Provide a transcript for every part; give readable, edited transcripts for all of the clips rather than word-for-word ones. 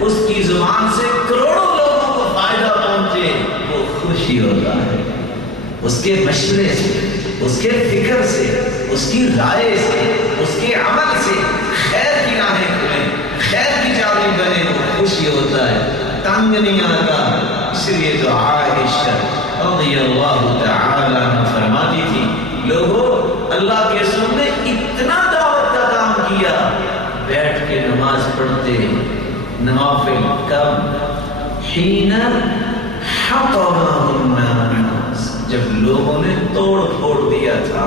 اس کی زبان سے کروڑوں لوگوں کو فائدہ پہنچے، وہ خوشی ہوتا ہے۔ اس کے مشورے سے، اس کے فکر سے، اس کی رائے سے، اس کے عمل سے خیر کی راہیں کھلیں، خیر کی چابی بنے، وہ خوشی ہوتا ہے، تنگ نہیں آتا۔ اس لیے تو عائشہ رضی اللہ تعالی عنہ فرماتی تھی، لوگوں اللہ کے رسول نے اتنا دعوت کا کام کیا، بیٹھ کے نماز پڑھتے، نوافل کم، حین حطمهم الناس، جب لوگوں نے توڑ پھوڑ دیا تھا۔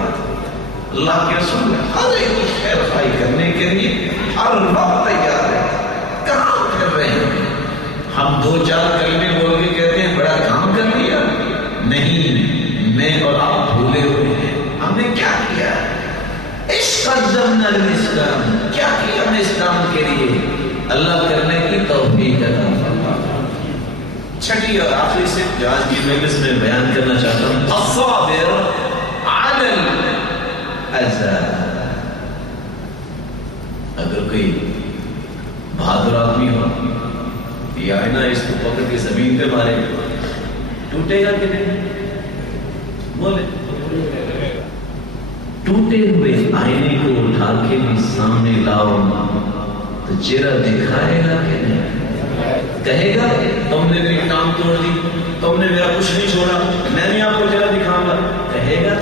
اللہ کے رسول ہر ایک کی خیر خواہی کرنے کے لیے ہر وقت تیار ہے۔ کام کر رہے ہیں ہم، دو چار کلمے بول کے کہتے ہیں بڑا کام کر لیا، نہیں، میں اور آپ بھولے ہوئے ہیں ہم نے کیا کیا۔ عشق قدمنا الاسلام، کیا کیا ہم نے اسلام کے لیے؟ اللہ کرنے کی توفیق عطا فرمائے۔ چھٹی اور آخری سے جو آج کی مجلس میں بیان کرنا چاہتا ہوں، الصابر علی الاذى۔ اگر کوئی بہادر آدمی ہو، یہ آئینہ اس کو پکڑ کے زمین پہ مارے، ٹوٹے گا کہ نہیں؟ بولے، ٹوٹے ہوئے آئینے کو اٹھا کے بھی سامنے لاؤ تو چہرہ دکھائے گا کہ نہیں؟ کہے گا تم نے میری کام توڑ دی، تم نے میرا کچھ نہیں چھوڑا، میں نہیں آپ کو چہرہ دکھاؤں گا، کہے گا؟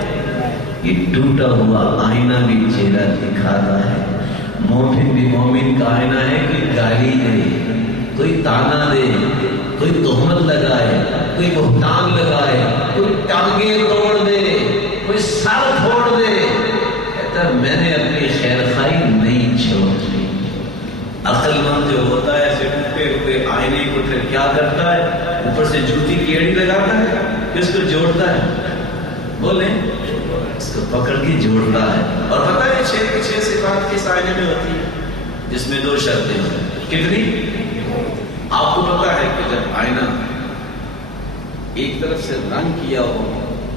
یہ ٹوٹا ہوا آئینہ بھی چہرہ دکھاتا ہے۔ مومن بھی مومن کا آئینہ ہے کہ گالی دے، کوئی تانا دے، کوئی تہمت لگائے، کوئی بہتان لگائے، کوئی ٹانگیں توڑ دے، کوئی سر پھوڑ دے، کہتا میں نے اپنی خیر خواہی نہیں چھوڑی۔ عقل مند جو ہوتا ہے ایسے ٹوٹے ہوئے آئینے کو پھر کیا کرتا ہے؟ اوپر سے جوتی کی ایڑی لگاتا ہے کہ اس کو جوڑتا ہے، بولیں، اس کو پکڑ کے جوڑتا ہے۔ اور پتہ ہے 6 صفات کس آئینے میں ہوتی ہے؟ جس میں 2 شرطیں ہیں۔ کتنی؟ آپ کو پتا ہے کہ جب آئینہ ایک طرف سے رنگ کیا ہو،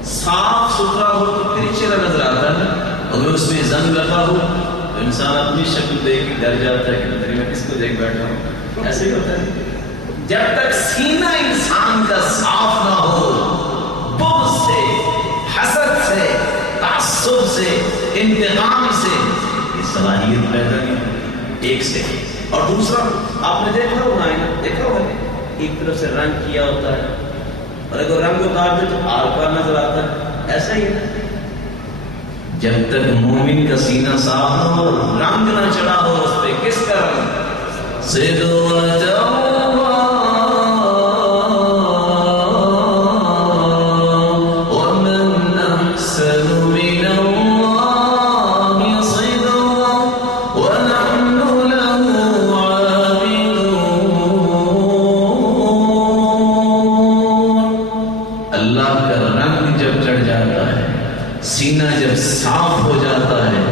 صاف ستھرا ہو تو پھر چہرہ نظر آتا ہے، اگر اس میں زنگ لگا ہو تو انسان اپنی شکل دیکھ کے ڈر جاتا ہے کہ میں کس کو دیکھ بیٹھا ہوں۔ ایسے ہی ہوتا ہے جب تک سینہ انسان کا صاف نہ ہو، بغض سے، حسد سے، تعصب سے، انتقام سے، یہ صلاحیت پیدا نہیں۔ ایک سے اور دوسرا، آپ نے دیکھا ہوگا آئینہ، دیکھا ہوگا ایک طرف سے رنگ کیا ہوتا ہے اور اگر رنگ اتار دے تو آر پار نظر آتا ہے، ایسا ہی ہے۔ جب تک مومن کا سینہ صاف نہ ہو، رنگ نہ چڑھا ہو اس پہ، کس کا رنگ؟ سینہ جب صاف ہو جاتا ہے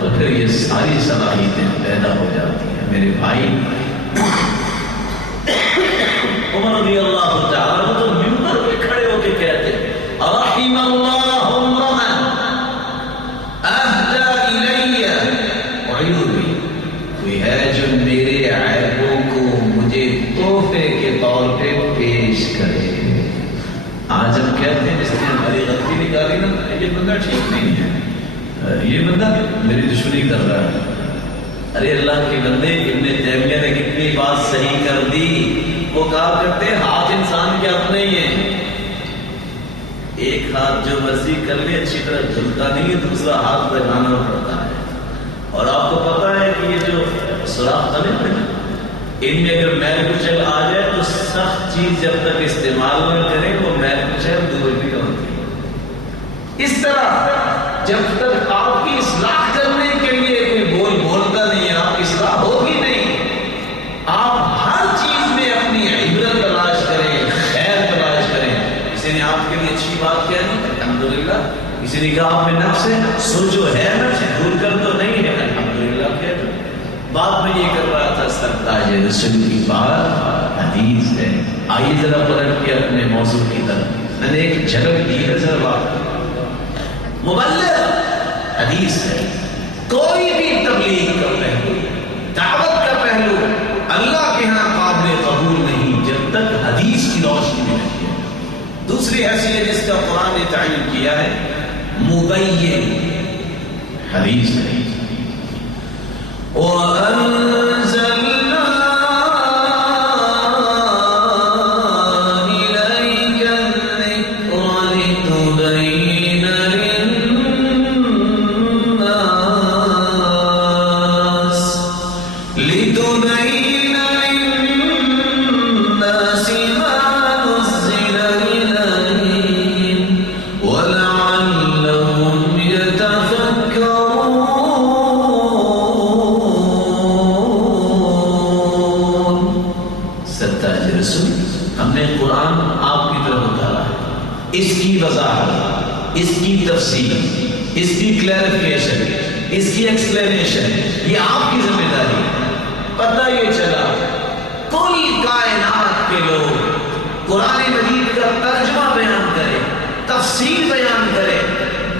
تو پھر یہ ساری صلاحیتیں پیدا ہو جاتی ہیں۔ میرے بھائی، عمر رضی اللہ تعالیٰ عنہ تو منبر پہ کھڑے ہو کے کہتے رحم اللہ امرأ اہدی الی عیوبی، کوئی ہے جو میرے عیبوں کو مجھے تحفے کے طور پہ پیش کرے۔ آج ہم کہتے ہیں جس نے ہماری غلطی نکالی نا، یہ بندہ ٹھیک نہیں ہے، یہ بندہ میری دشمنی کر رہا ہے۔ ارے اللہ کے بندے، ابن تیمیہ نے کتنی بات صحیح کر دی۔ وہ کہا کرتے ہیں ہاتھ انسان کے اپنے ہی ہیں، ایک ہاتھ جو مرضی کر لے اچھی طرح دھلتا نہیں ہے، دوسرا ہاتھ لگانا پڑتا ہے۔ اور آپ کو پتا ہے کہ یہ جو سوراخ تلے ہیں ان میں اگر میل کچل آ جائے تو سخت چیز جب تک استعمال نہ کریں وہ میل کچل دور بھی نہ ہوتی۔ اس طرح جب تک آپ کی اصلاح کرنے کے لیے کوئی بولتا نہیں ہے، آپ اصلاح ہوگی نہیں۔ آپ ہر چیز میں اپنی عبرت تلاش کریں، خیر تلاش کریں۔ کسی نے آپ کے لیے اچھی بات کیا نہیں، الحمدللہ۔ کسی نے کہا آپ میں نفس ہے، سوچو ہے نفس، دور کر تو نہیں ہے، الحمدللہ کہہ دو۔ بات میں یہ کر رہا تھا سرتاج رسول کی بات حدیث ہے۔ آئیے ذرا پلٹ کے اپنے موضوع کی طرف، میں نے ایک جھلک دی ہے ذرا بات۔ مبلغ حدیث ہے، کوئی بھی تبلیغ کا پہلو، دعوت کا پہلو اللہ کے ہاں قابل دوسری حیثیت جس کا قرآن نے تعین کیا ہے مبین، حدیث ہے. وَأَنزَلْنَا إِلَيْكَ الذِّكْرَ لِتُبَيِّنَ لِلنَّاسِ مَا نُزِّلَ إِلَيْهِمْ وَلَعَلَّهُمْ يَتَفَكَّرُونَ. ستاج رسول، ہم نے قرآن آپ کی طرف اتارا ہے، اس کی وضاحت، اس کی تفصیل، اس کی کلیریفیکیشن، اس کی ایکسپلینیشن، یہ آپ کی ذمہ داری ہے. پتہ یہ چلا کل کائنات کے لوگ قرآن مجید کا ترجمہ بیان کرے، تفسیر بیان کرے،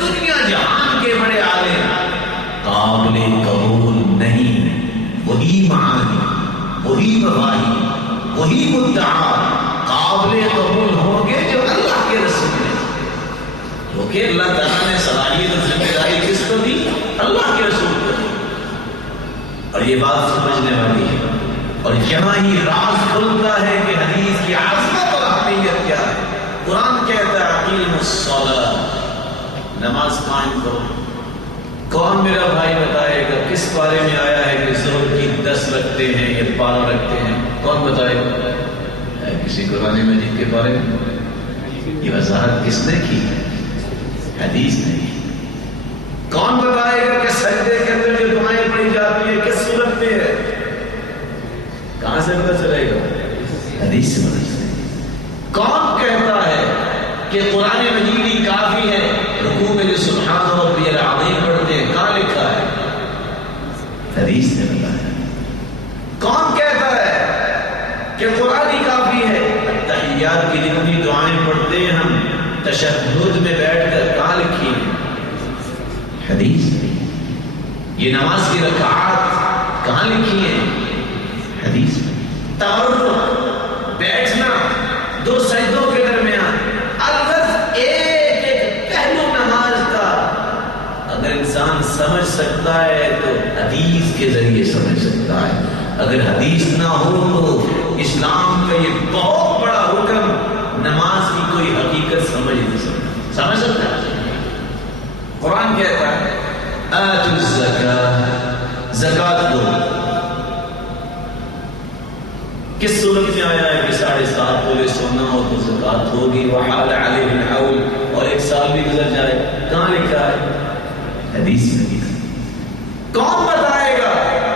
دنیا جہان کے بڑے عالم قابل قبول نہیں. وہی معانی، وہی مبانی، وہی مدعا قابل قبول ہوں گے جو اللہ کے رسول نے، کیونکہ اللہ تعالیٰ نے صلاحیت اور ذمہ داری کس کو دی؟ اللہ کے رسول کو دی. اور یہ بات سمجھنے والی ہے، اور یہاں ہی راز کھلتا ہے کہ حدیث کی عظمت اور اہمیت کیا ہے. قرآن کہتا ہے اقیموا الصلاۃ، نماز قائم کرو. کون میرا بھائی بتائے گا کس بارے میں آیا ہے کہ ظہر کی 10 رکھتے ہیں یا 12 رکھتے ہیں؟ کون بتائے گا؟ کسی قرآن مجید کے بارے میں یہ وضاحت کس نے کی؟ حدیث نے کی. کون بتائے گا کہ سجدے کے اندر جو دعائیں پڑھی جاتی ہیں کس صورت میں ہے؟ کہاں سے پتہ چلے گا؟ حدیث سے پتہ چلے گا. کون کہتا ہے کہ قرآن مجید ہی کافی ہے؟ رکوع میں جو سبحان ربی العظیم پڑھتے ہیں کہاں لکھا ہے؟ حدیث نے بتایا. کون کہتا ہے کہ قرآن ہی کافی ہے؟ تحیات کی جتنی دعائیں پڑھتے ہیں ہم تشہد میں بیٹھ کر کہاں لکھی ہیں؟ حدیث. یہ نماز کی رکعات کہاں لکھی ہیں؟ حدیث. تورک، بیٹھنا دو سجدوں کے درمیان، الغرض ایک ایک پہلو نماز کا اگر انسان سمجھ سکتا ہے تو حدیث کے ذریعے سمجھ سکتا ہے. اگر حدیث نہ ہو تو اسلام کا یہ بہت بڑا حکم نماز کی کوئی حقیقت سمجھ نہیں سکتا. سمجھ سکتا ہے؟ قرآن کہتا ہے آتوا الزکاۃ، زکات دو. کس صورت میں آیا ہے کہ 7.5 تولے سونا ہو تو زکات ہوگی؟ وحال علیہ الحول، اور 1 سال بھی گزر جائے. کہاں لکھا ہے؟ حدیث میں لکھا. کون بتائے گا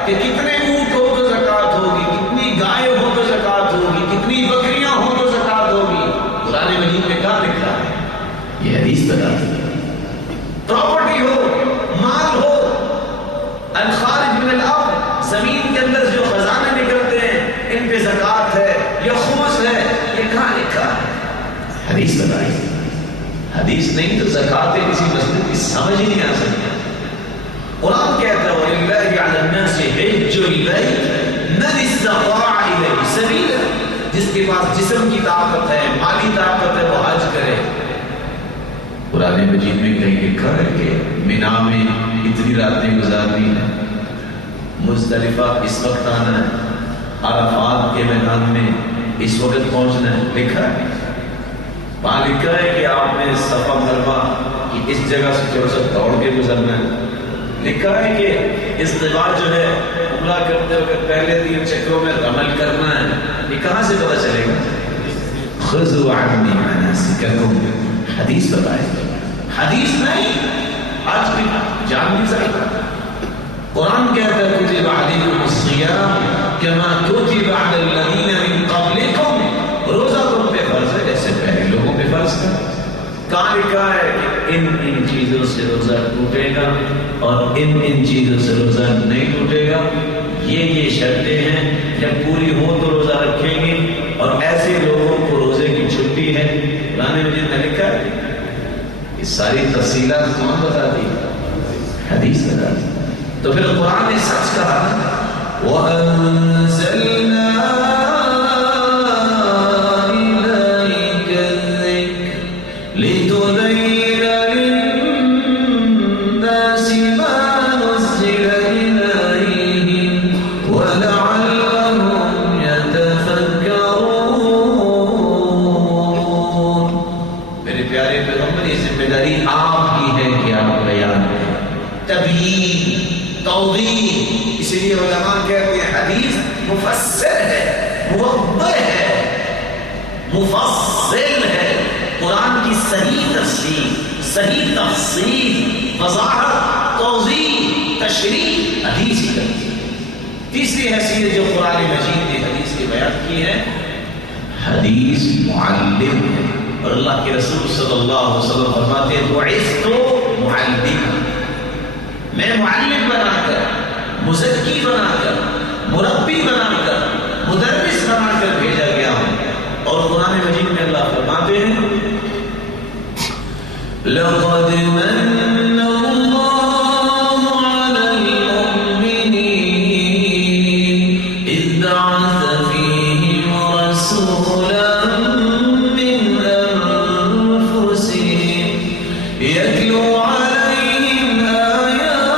کہ کتنے اونٹ ہو تو زکات ہوگی، کتنی گائے ہو تو زکات ہوگی، کتنی بکریاں ہو تو زکات ہوگی؟ قرآن مجید میں کہاں لکھا ہے؟ یہ حدیث بتاتی ہے. پراپرٹی ہو، مال ہو، الخارج من الارض، زمین کے اندر جو خزانے نکلتے ہیں ان پہ زکات ہے یا خمس ہے، یہ کہاں لکھا ہے؟ حدیث بتائی. حدیث نہیں تو زکات کسی مسئلے کی سمجھ ہی نہیں آ سکتی. قرآن کہتا ہے وَلِلَّهِ عَلَى النَّاسِ حِجُّ الْبَيْتِ مَنِ اسْتَطَاعَ إِلَيْهِ سَبِيلًا، جس کے پاس جسم کی طاقت ہے، مالی طاقت ہے، وہ حج کرے. قرآن مجید میں کہیں لکھا ہے کہ مینا میں اتنی راتیں گزارنی ہیں، مزدلفہ اس وقت آنا ہے، عرفات کے میدان میں اس وقت پہنچنا ہے. لکھا ہے. وہاں لکھا ہے کہ آپ نے صفا مروا کی اس جگہ سے تھوڑا سا دوڑ کے گزرنا ہے. لکھا ہے کہ استوا جو ہے عمرہ کرتے وقت پہلے 3 چکروں میں رمل کرنا ہے. یہ کہاں سے پتہ چلے گا؟ خذوا عنی مناسککم، حدیث بتائے. حدیث نہیں، آج بھی جان نہیں سکتا. قرآن کہتا ہے کتب علیکم الصیام کما کتب علی الذین من قبلکم، روزہ تم پہ فرض ہے جیسے پہلے لوگوں پہ فرض تھا. کہاں لکھا ہے کہ ان چیزوں سے روزہ ٹوٹے گا اور ان چیزوں سے روزہ نہیں ٹوٹے گا؟ یہ شرطیں ہیں، جب پوری ہو تو روزہ رکھیں گے، اور ایسے لوگوں کو روزے کی چھٹی ہے. قرآن مجید میں لکھا ہے. یہ ساری تفصیلات کون بتاتی؟ حدیث بتاتی. تو پھر قرآن نے سچ کہا وَأَنزَلْنَا إِلَيْكَ الذِّكْرَ موضح ہے، مفصل ہے، قرآن کی صحیح تفسیر، صحیح تفصیل، وضاحت، توضیح، تشریح حدیث ہی کرتی ہے۔ تیسری حیثیت جو قرآن مجید نے حدیث کی بیان کی ہے، حدیث معلم ہے، اور اللہ کے رسول صلی اللہ علیہ وسلم فرماتے ہیں بعثت معلما، میں معلم بنا کر، مزکی بنا کر، مربی بنا کر، مدرس بنا کر بھیجا گیا ہوں۔ اور قرآن مجید میں اللہ فرماتے ہیں لقد من اللہ علی المؤمنین اذ بعث فیہم رسولا من انفسہم یتلو علیہم آیاتہ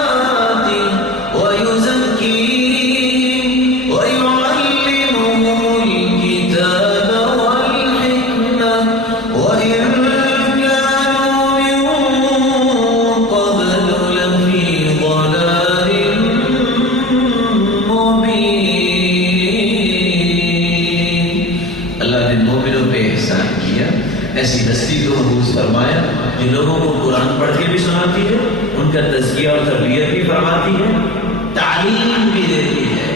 ویزکیہم فرمایا جو لوگوں کو قرآن پڑھ کے بھی سناتی ہے، ان کا تزکیہ اور تربیت بھی فرماتی ہے، تعلیم بھی دیتی ہے۔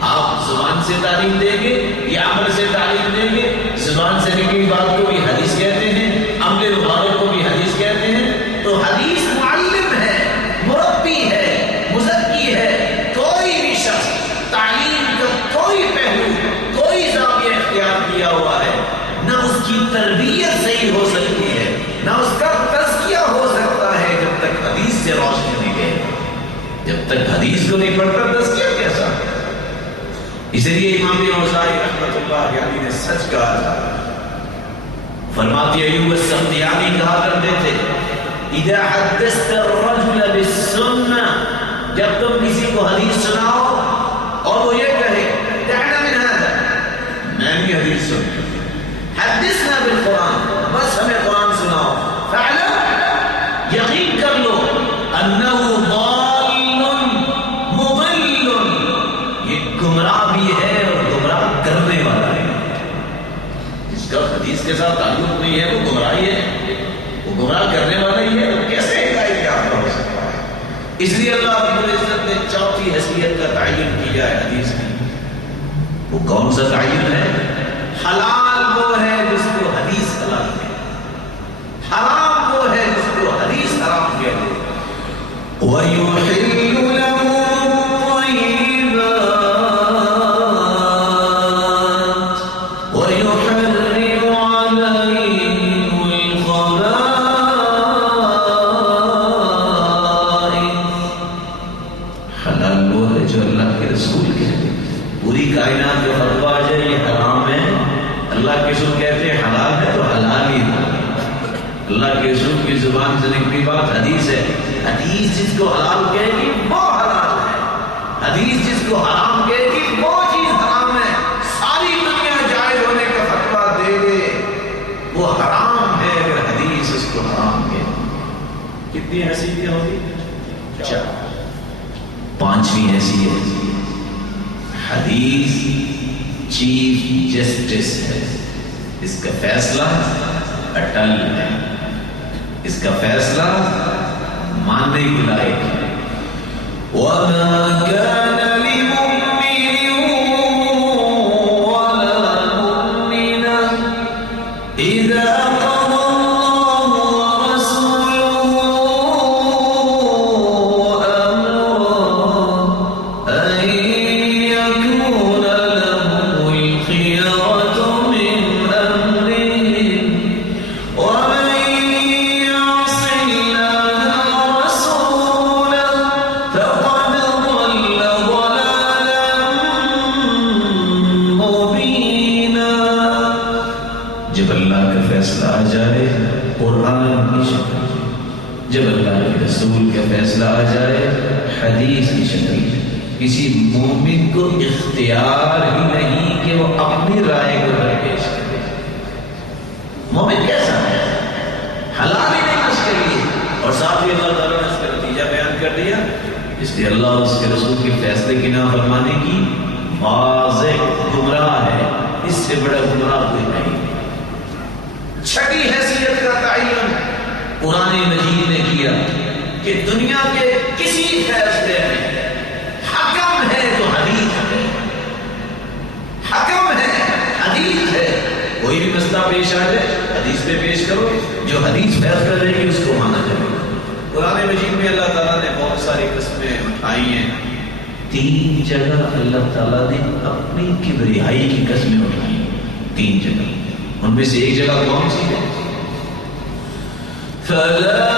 آپ زبان سے تعلیم دیں گے یا عمل سے تعلیم دیں گے؟ زبان سے لکھی بات کو بھی حدیث کہتے ہیں، عمل مبارک کو بھی حدیث کہتے ہیں۔ تو حدیث معلم ہے، مربی ہے، مزکی ہے۔ کوئی بھی شخص تعلیم کا کوئی پہلو، کوئی زاویہ اختیار کیا ہوا ہے، نہ اس کی تربیت صحیح ہو سکتی ہے، نہ اس کا تزکیہ ہو سکتا ہے جب تک حدیث سے روشنی نہیں گئے۔ جب تک حدیث کو نہیں پڑھتا تزکیہ کیسا؟ اس لیے امام اوزاعی رحمۃ اللہ علیہ نے سچ کہا تھا، فرماتے ایوب السختیانی کہا کرتے تھے اذا حدثت الرجل بالسنہ، جب تم کسی کو حدیث سناؤ اور وہ یہ کہے دعنا من هذا، میں بھی حدیث سنتا، حدثنا بالقرآن، بس ہمیں قرآن سناؤ، فعلم، یقین کر لو انه ضال مضل، یہ گمراہ بھی ہے اور گمراہ کرنے والا ہے۔ جس کا حدیث کے ساتھ تعلق نہیں ہے وہ گمراہی ہے، وہ گمراہ کرنے والا ہی ہے، وہ کیسے ہدایت یافتہ ہو سکتا ہے؟ اس لیے اللہ رب العزت نے چوتھی حیثیت کا تعین کیا ہے حدیث میں۔ وہ کون سا تعین ہے؟ حلال وہ ہے جس کو حدیث حلال ہے، حرام وہ ہے جس کو حدیث حرام کہتے ہیں۔ وَيُحِلُّ لَهُمُ الطَّيِّبَاتِ وَيُحَرِّمُ عَلَيْهِمُ الْخَبَائِثَ، حلال وہ ہے جو اللہ کے رسول کہتے ہیں۔ پوری کائنات جو فتویٰ آ جائے یہ حرام ہے، اللہ کے رسول کہتے ہیں حلال ہے تو حلال ہی ہے۔ اللہ کے رسول کی زبان سے نکلی بات حدیث ہے، حدیث جس کو حلال کہے گی وہ حلال ہے، حدیث جس کو حرام کہے گی وہ چیز حرام ہے۔ ساری دنیا جائز ہونے کا فتویٰ دے دے وہ حرام ہے اگر حدیث اس کو حرام کہے۔ کتنی حیثیتیں ہوگی؟ چار۔ پانچویں حیثیت حدیث چیف جسٹس ہے، اس کا فیصلہ اٹل ہے، اس کا فیصلہ ماننے کے لائق ہے۔ وَمَا كَانَ لِمُؤْمِنٍ وَلَا مُؤْمِنَةٍ إِذَا قَضَى اللَّهُ وَرَسُولُهُ أَمْرًا أَن يَكُونَ لَهُمُ الْخِيَرَةُ مِنْ أَمْرِهِمْ وَمَن يَعْصِ اللَّهَ وَرَسُولَهُ فَقَدْ ضَلَّ ضَلَالًا مُبِينًا۔ جب اللہ کا فیصلہ آ جائے قرآن کی شکل، جب اللہ کے رسول کا فیصلہ آ جائے حدیث کی شکل، کسی مومن کو اختیار ہی نہیں کہ وہ اپنی رائے کو درپیش کرے۔ مومن کیسا ہے؟ حلال ہی نہیں اس کے لیے، اور ساتھ ہی اللہ تعالیٰ نے اس کا نتیجہ بیان کر دیا۔ اس لیے اللہ اور اس کے رسول کے فیصلے کی نافرمانی کی واضح گمراہ ہے، سے بڑا گمراہ کوئی نہیں۔ چھٹی حیثیت کا تعین قرآن مجید نے کیا کہ دنیا کے کسی فیصلے میں حکم ہے تو حدیث ہے، حکم ہے حدیث ہے۔ کوئی بھی مسئلہ پیش آ جائے حدیث میں پیش کرو، جو حدیث فیصلہ دے گی اس کو مانا جائے۔ قرآن مجید میں اللہ تعالیٰ نے بہت ساری قسمیں اٹھائی ہیں۔ 3 جگہ اللہ تعالیٰ نے اپنی کبریائی کی قسمیں اٹھائی، 3 جگہ، ان میں سے ایک جگہ کون سی ہے؟ فلا